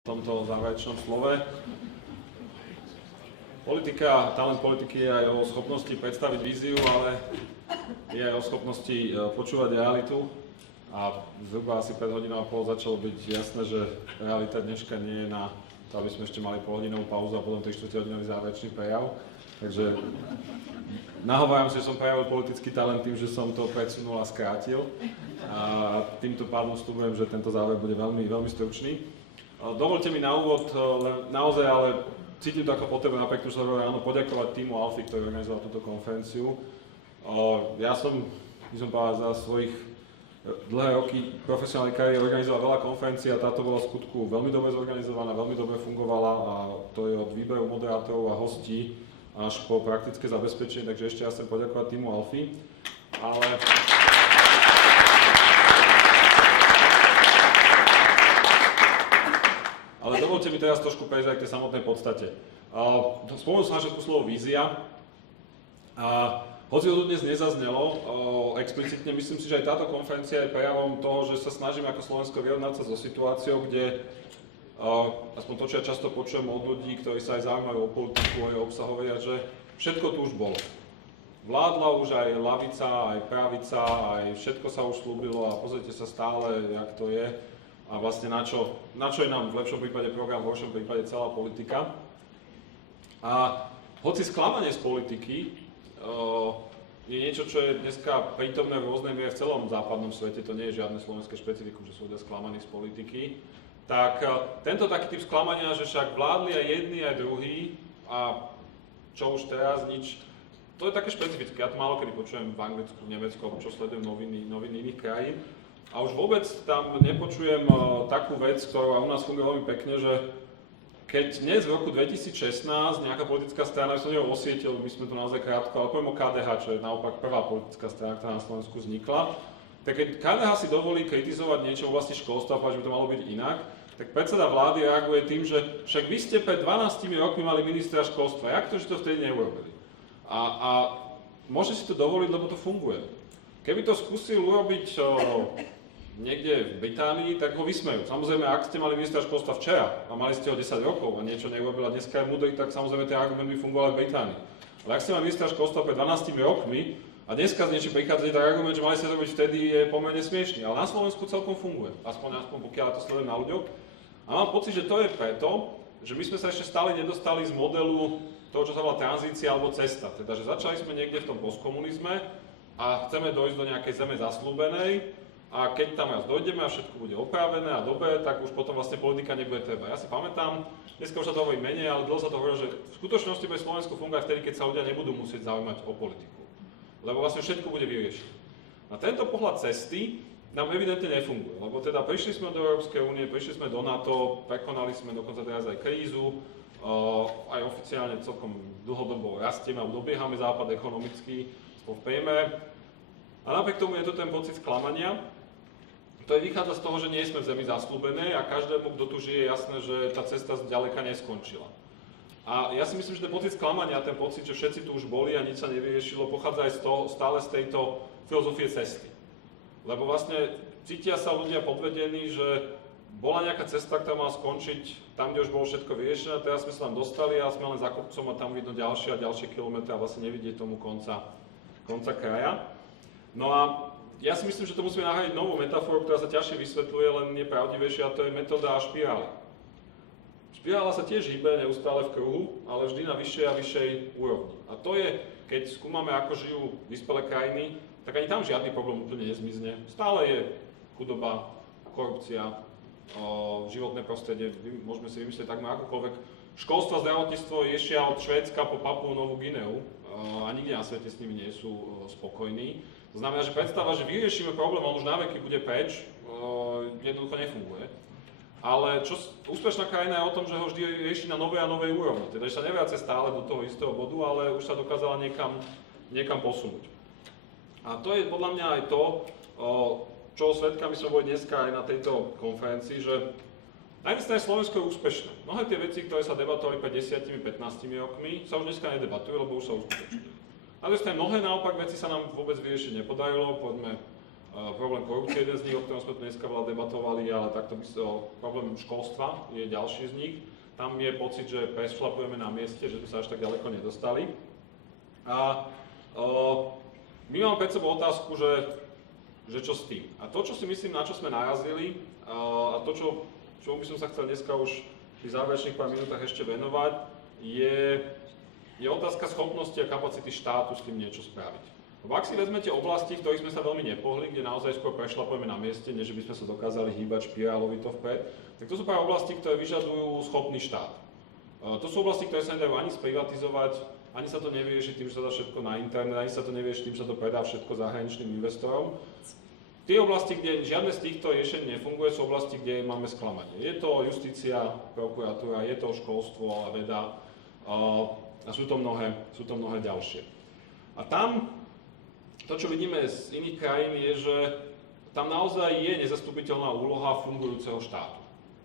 V tomto záverečnom slove. Politika, talent politiky je aj o schopnosti predstaviť víziu, ale je aj o schopnosti počúvať realitu. A zhruba asi pred hodinou a pol začalo byť jasné, že realita dneška nie je na to, aby sme ešte mali polhodinovú pauzu a potom 3/4-hodinový záverečný prejav. Takže nahováram si, že som prejavil politický talent tým, že som to predsunul a skrátil. A týmto pádom sľubujem, že tento záver bude veľmi, veľmi stručný. Dovolte mi na úvod naozaj, ale cítim to ako potrebu napriek tomu, že sa ráno poďakovať týmu Alfy, ktorý organizoval túto konferenciu. Ja som, by som povedal, za svojich dlhé roky profesionálnej kariéry organizoval veľa konferencií a táto bola v skutku veľmi dobre zorganizovaná, veľmi dobre fungovala a to je od výberu moderátorov a hostí až po praktické zabezpečenie, takže ešte raz chcem poďakovať týmu Alfy. Ale dovolte mi teraz trošku prejsť aj k tej samotnej podstate. Spomenul som na všetko slovo vízia. Hoci ho tu dnes nezaznelo explicitne, myslím si, že aj táto konferencia je prejavom toho, že sa snažíme ako Slovensko vyrovnať sa so situáciou, kde, aspoň to, čo ja často počujem od ľudí, ktorí sa aj zaujímajú o politiku, aj o obsah, hovoria, že všetko tu už bolo. Vládla už aj ľavica, aj pravica, aj všetko sa už slúbilo a pozrite sa stále, jak to je. A vlastne na čo je nám v lepšom prípade program, v horšom prípade celá politika. A hoci sklamanie z politiky je niečo, čo je dneska prítomné v rôznej miere v celom západnom svete, to nie je žiadne slovenské špecifikum, že sú ľudia sklamaní z politiky, tak tento taký typ sklamania, že však vládli aj jedni, aj druhí a čo už teraz, nič, to je také špecifické. Ja to málo kedy počujem v Anglicku, v Nemecku, alebo čo sledujem noviny iných krajín. A už vôbec tam nepočujem takú vec, ktorá u nás funguje veľmi pekne, že keď dnes v roku 2016 nejaká politická strana, som ho osvietil, my sme to naozaj krátko, ale poviem o KDH, čo je naopak prvá politická strana, ktorá na Slovensku vznikla, tak keď KDH si dovolí kritizovať niečo v oblasti školstva, že by to malo byť inak, tak predseda vlády reaguje tým, že však vy ste pred 12 rokmi mali ministra školstva, jak to, že to vtedy neurobili? A môže si to dovoliť, lebo to funguje. Keby to skúsil urobiť niekde v Británii, tak ho vysmejú. Samozrejme, ak ste mali ministra školstva včera a mali ste ho 10 rokov a niečo neurobil a dneska je múdry, tak samozrejme ten argument by fungoval v Británii. Ale ak ste mali ministra školstva pred 12 rokmi a dneska z niečím prichádzate, tak argument, že mali ste to robiť vtedy, je pomerne smiešný. Ale na Slovensku celkom funguje. Aspoň pokiaľ to sledujem na ľuďoch. A mám pocit, že to je preto, že my sme sa ešte stále nedostali z modelu toho, čo sa volá tranzícia alebo cesta. Teda, že začali sme niekde v tom postkomunizme a chceme dojsť do nejakej zeme zasľúbenej. A keď tam raz dojdeme a všetko bude opravené a dobre, tak už potom vlastne politika nebude treba. Ja si pamätám, dneska už sa to hovorí menej, ale dlho sa to hovorí, že v skutočnosti bude Slovensku fungovať vtedy, keď sa ľudia nebudú musieť zaujímať o politiku. Lebo vlastne všetko bude vyriešené. Na tento pohľad cesty nám evidentne nefunguje, lebo teda prišli sme do Európskej únie, prišli sme do NATO, prekonali sme dokonca teraz aj krízu, aj oficiálne celkom dlhodobo rastieme a dobiehame západ ekonomicky v priemere. A napriek tomu je to ten pocit sklamania. To vychádza z toho, že nie sme v zemi zasľúbenej a každému, kto tu žije, je jasné, že tá cesta zďaleka neskončila. A ja si myslím, že ten pocit sklamania, ten pocit, že všetci tu už boli a nič sa nevyriešilo, pochádza aj stále z tejto filozofie cesty. Lebo vlastne cítia sa ľudia podvedení, že bola nejaká cesta, ktorá mala skončiť tam, kde už bolo všetko vyriešené, a teraz sme sa tam dostali a sme len za kopcom a tam vidno ďalšie a ďalšie kilometre a vlastne nevidieť tomu konca kraja. No a ja si myslím, že to musíme nahradiť novú metaforu, ktorá sa ťažšie vysvetľuje, len nepravdivejšia, a to je metóda špirály. Špirála sa tiež hýbe neustále v kruhu, ale vždy na vyššej a vyššej úrovni. A to je, keď skúmame, ako žijú vyspelé krajiny, tak ani tam žiadny problém úplne nezmizne. Stále je chudoba, korupcia, životné prostredie, môžeme si vymyslieť takmer akokoľvek. Školstvo a zdravotníctvo ješia od Švédska po Papuu Novú Guineu a nikde na svete s nimi nie sú spokojní. To znamená, že predstava, že vyriešime problém, on už na veky bude preč, jednoducho nefunguje. Ale úspešná krajina je o tom, že ho vždy rieši na novej a novej úrovni. Teda, že sa nevracia stále do toho istého bodu, ale už sa dokázala niekam posunúť. A to je podľa mňa aj to, čo svedkami sme boli dneska aj na tejto konferencii, že na jednej strane Slovensko je úspešné. Mnohé tie veci, ktoré sa debatovali pred 10-15 rokmi, sa už dneska nedebatujú, lebo už sa uskutočňujú. Na druhej strane mnohé naopak veci sa nám vôbec vyriešiť nepodarilo, poďme Problém korupcie je jeden z nich, o ktorom sme tu dneska veľa debatovali, ale takto by sa problém školstva je ďalší z nich. Tam je pocit, že prešlapujeme na mieste, že sme sa až tak ďaleko nedostali. A my máme pred sebou otázku, že čo s tým. A to, čo si myslím, na čo sme narazili, a to, čo by som sa chcel dneska už v záverečných pár minútach ešte venovať, je otázka schopnosti a kapacity štátu s tým niečo spraviť. Ak si vezmete oblasti, v ktorých sme sa veľmi nepohli, kde naozaj skôr prešlapujeme na mieste, než by sme sa dokázali hýbať špirálovito vpred, tak to sú práve oblasti, ktoré vyžadujú schopný štát. To sú oblasti, ktoré sa nedajú ani sprivatizovať, ani sa to nevyrieši tým, že sa dá všetko na internet, ani sa to nevyrieši tým, že sa to predá všetko zahraničným investorom. Tie oblasti, kde žiadne z týchto riešení nefunguje, sú oblasti, kde máme sklamanie. Je to justícia, prokuratúra, je to školstvo a veda a sú to mnohé ďalšie. A tam to, čo vidíme z iných krajín, je, že tam naozaj je nezastupiteľná úloha fungujúceho štátu.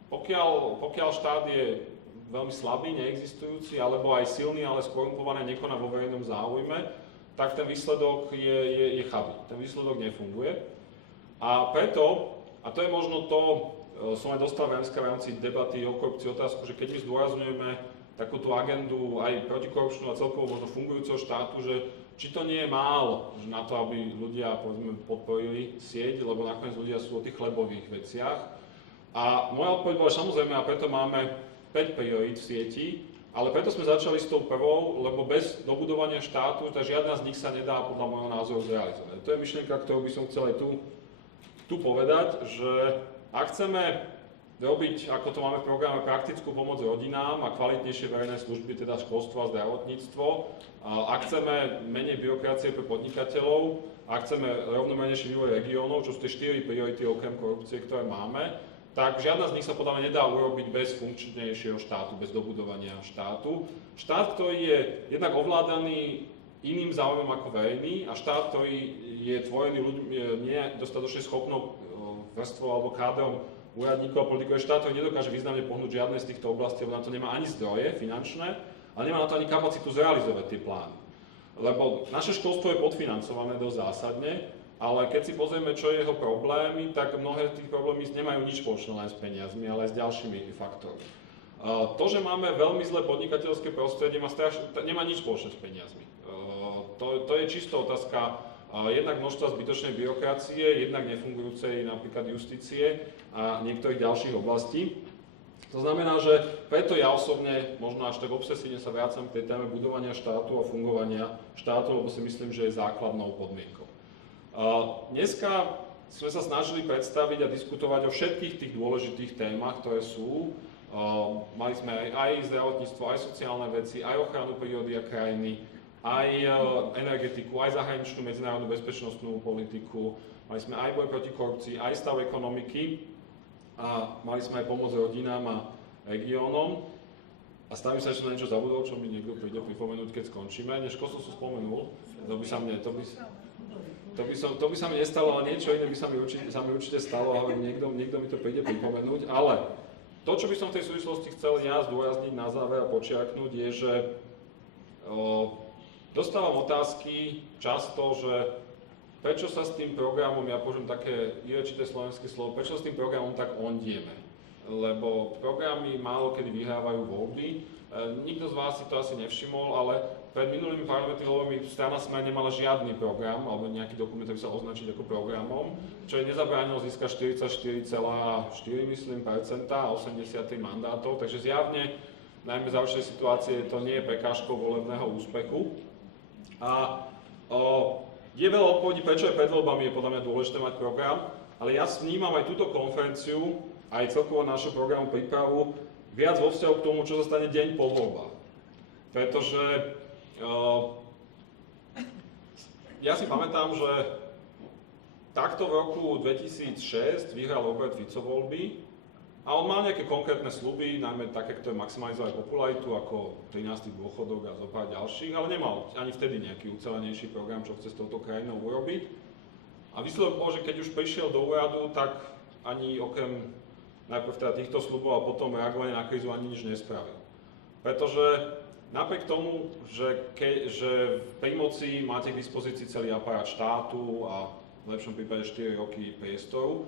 Pokiaľ štát je veľmi slabý, neexistujúci, alebo aj silný, ale skorumpovaný, nekoná vo verejnom záujme, tak ten výsledok je chabý. Ten výsledok nefunguje. A preto, a to je možno to, som aj dostal v rámci debaty o korupcii otázku, že keď my zdôrazňujeme takúto agendu aj protikorupčnú a celkovo možno fungujúceho štátu, že či to nie je málo na to, aby ľudia povedzme, podporili sieť, lebo nakoniec ľudia sú o tých chlebových veciach. A moja odpoveď bola samozrejme, a preto máme 5 priorít v sieti, ale preto sme začali s tou prvou, lebo bez dobudovania štátu, tak žiadna z nich sa nedá podľa môjho názoru zrealizovať. To je myšlienka, ktorú by som chcel aj tu povedať, že ak chceme robiť, ako to máme v programe, praktickú pomoc rodinám a kvalitnejšie verejné služby, teda školstvo a zdravotníctvo. Ak chceme menej byrokracie pre podnikateľov, ak chceme rovnomernejší vývoj regiónov, čo sú tie 4 priority okrem korupcie, ktoré máme, tak žiadna z nich sa podľa mňa nedá urobiť bez funkčnejšieho štátu, bez dobudovania štátu. Štát, ktorý je jednak ovládaný iným záujmom ako verejný a štát, ktorý je tvorený ľuďmi nie dostatočne schopnou vrstvou alebo kádrom úradníkov a politikov, štát, ktorý nedokáže významne pohnúť žiadne z týchto oblastí, lebo na to nemá ani zdroje finančné, ale nemá na to ani kapacitu zrealizovať tie plány. Lebo naše školstvo je podfinancované dosť zásadne, ale keď si pozrieme, čo je jeho problémy, tak mnohé z tých problémov nemajú nič spoločné len s peniazmi, ale aj s ďalšími faktormi. To, že máme veľmi zlé podnikateľské prostredie, nemá nič spoločné s peniazmi. To je čisto otázka jednak množstva zbytočnej byrokracie, jednak nefungujúcej napríklad justície a niektorých ďalších oblastí. To znamená, že preto ja osobne možno až tak obsesívne sa vracam k tej téme budovania štátu a fungovania štátu, lebo si myslím, že je základnou podmienkou. Dneska sme sa snažili predstaviť a diskutovať o všetkých tých dôležitých témach, ktoré sú. Mali sme aj zdravotníctvo, aj sociálne veci, aj ochranu prírody a krajiny, aj energetiku, aj zahraničnú medzinárodnú bezpečnostnú politiku, mali sme aj boj proti korupcii, aj stav ekonomiky a mali sme aj pomoc rodinám a regiónom. A stavím sa, že som na niečo zabudol, čo mi niekto príde pripomenúť, keď skončíme. Než školstvo som spomenul, to by sa mi nestalo, ale niečo iné by sa mi určite stalo, ale niekto mi to príde pripomenúť. Ale to, čo by som v tej súvislosti chcel ja zdôrazniť na záver a počiarknúť, je, že dostávam otázky často, že prečo sa s tým programom, ja použijem také irečité slovenské slovo, prečo s tým programom tak ondieme. Lebo programy málo kedy vyhrávajú voľby. Nikto z vás si to asi nevšimol, ale pred minulými parlamentnými voľbami strana Smer nemala žiadny program, alebo nejaký dokument, ktorý sa označiť ako programom, čo jej nezabránilo získať 44,4 myslím, percenta a 83 mandátov, takže zjavne, najmä v záverečnej situácie, to nie je prekážkou volebného úspechu. A je veľa odpovedí, prečo aj pred voľbami je podľa mňa dôležité mať program, ale ja vnímam aj túto konferenciu, aj celkovo našu programu prípravu, viac vo vzťahu k tomu, čo sa stane deň po voľbách. Pretože ja si pamätám, že takto v roku 2006 vyhral Robert Fico voľby a on mal nejaké konkrétne sľuby, najmä také, ktoré maximalizovali popularitu, ako 13. dôchodok a zo pár ďalších, ale nemal ani vtedy nejaký ucelenejší program, čo chce s touto krajinou urobiť. A výsledok bol, že keď už prišiel do úradu, tak ani okrem najprv teda týchto sľubov a potom reagovanie na krízu ani nič nespravil. Pretože napriek tomu, že pri moci máte k dispozícii celý aparát štátu a v lepšom prípade 4 roky priestoru,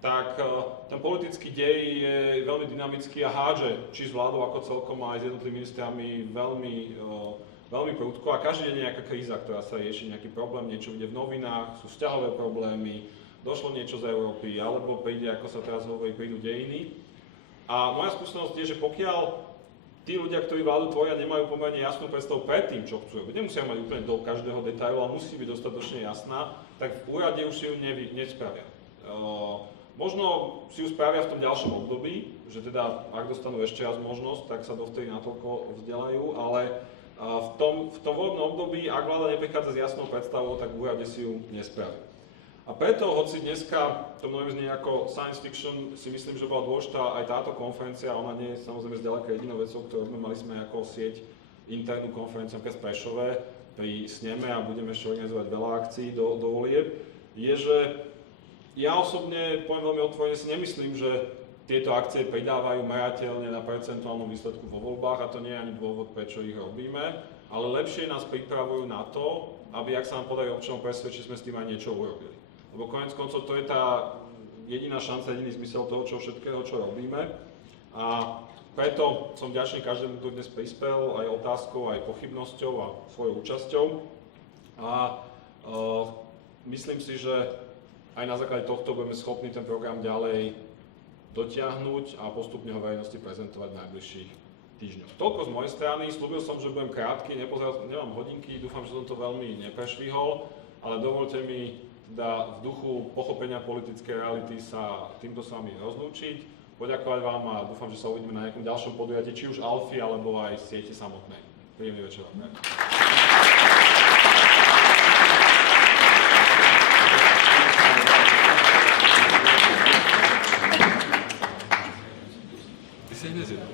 tak ten politický dej je veľmi dynamický a hádže či s vládou ako celkom aj s jednotlivými ministrami veľmi prudko a každý deň je nejaká kríza, ktorá sa rieši, nejaký problém, niečo ide v novinách, sú vzťahové problémy, došlo niečo z Európy, alebo príde, ako sa teraz hovorí, prídu dejiny. A moja skúsenosť je, že pokiaľ tí ľudia, ktorí vládu tvoria, nemajú pomerne jasnú predstavu pred tým, čo chcú robiť, nemusia mať úplne do každého detailu, ale musí byť dostatočne jasná, tak v úrade už si ju nespravia. Možno si ju spravia v tom ďalšom období, že teda ak dostanú ešte raz možnosť, tak sa dovtedy natoľko vzdelajú, ale v tom volebnom období, ak vláda neprichádza s jasnou predstavou, tak v úrade si ju nespraví. A preto, hoci dneska to mnohým znie ako science fiction, si myslím, že bola dôležitá aj táto konferencia, ona nie je samozrejme zďaleka jedinou vecou, ktorú mali sme ako sieť internú konferenciu v Prešove pri sneme a budeme ešte organizovať veľa akcií do volieb, je, že ja osobne, poviem veľmi otvorene, si nemyslím, že tieto akcie pridávajú merateľne na percentuálnom výsledku vo voľbách a to nie je ani dôvod, prečo ich robíme, ale lepšie nás pripravujú na to, aby ak sa nám podarí občanom presvedčiť, sme s tým aj niečo urobili. Lebo koniec koncov to je tá jediná šanca, jediný zmysel toho, všetkého, čo robíme. A preto som vďačný každému, kto dnes prispel, aj otázkou, aj pochybnosťou a svojou účasťou. A myslím si, že aj na základe tohto budeme schopní ten program ďalej dotiahnuť a postupne ho verejnosti prezentovať v najbližších týždňoch. Toľko z mojej strany, slúbil som, že budem krátky, nemám hodinky, dúfam, že som to veľmi neprešvihol, ale dovolte mi teda v duchu pochopenia politickej reality sa týmto s vami rozlúčiť, poďakovať vám a dúfam, že sa uvidíme na nejakom ďalšom podujatí, či už Alfy, alebo aj siete samotnej. Príjemný večer vám. Ty si nezjedol.